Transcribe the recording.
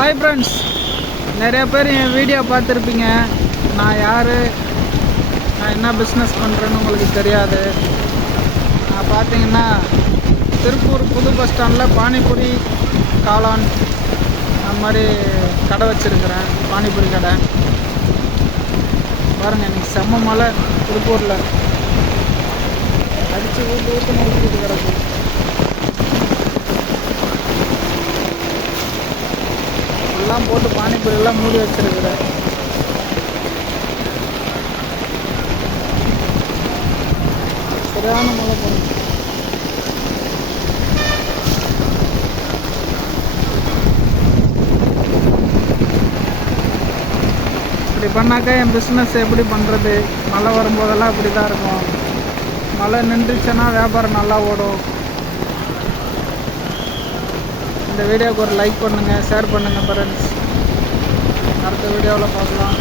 Hi friends, நிறைய பேர் என் video பார்த்துருப்பீங்க. நான் யார், நான் என்ன பிஸ்னஸ் பண்ணுறேன்னு உங்களுக்கு தெரியாது. நான் பார்த்தீங்கன்னா திருப்பூர் புது பஸ் ஸ்டாண்டில் பானிபூரி, காளான் அந்த மாதிரி கடை வச்சுருக்கிறேன். பானிபூரி கடை பாருங்கள். இன்றைக்கி செம்ம மழை திருப்பூரில், அடித்து ஊற்று முடிச்சுட்டு கிடக்கு. எல்லாம் போட்டு பானிபூரி எல்லாம் மூடி வச்சிருக்கிறேன். சரியான மழை போகும். இப்படி பண்ணாக்கா என் பிஸ்னஸ் எப்படி பண்ணுறது? மழை வரும்போதெல்லாம் இப்படி தான் இருக்கும். மழை நின்றுச்சுன்னா வியாபாரம் நல்லா ஓடும். இந்த வீடியோவுக்கு ஒரு லைக் பண்ணுங்கள், ஷேர் பண்ணுங்கள் ஃப்ரெண்ட்ஸ். அடுத்த வீடியோவில் பார்க்கலாம்.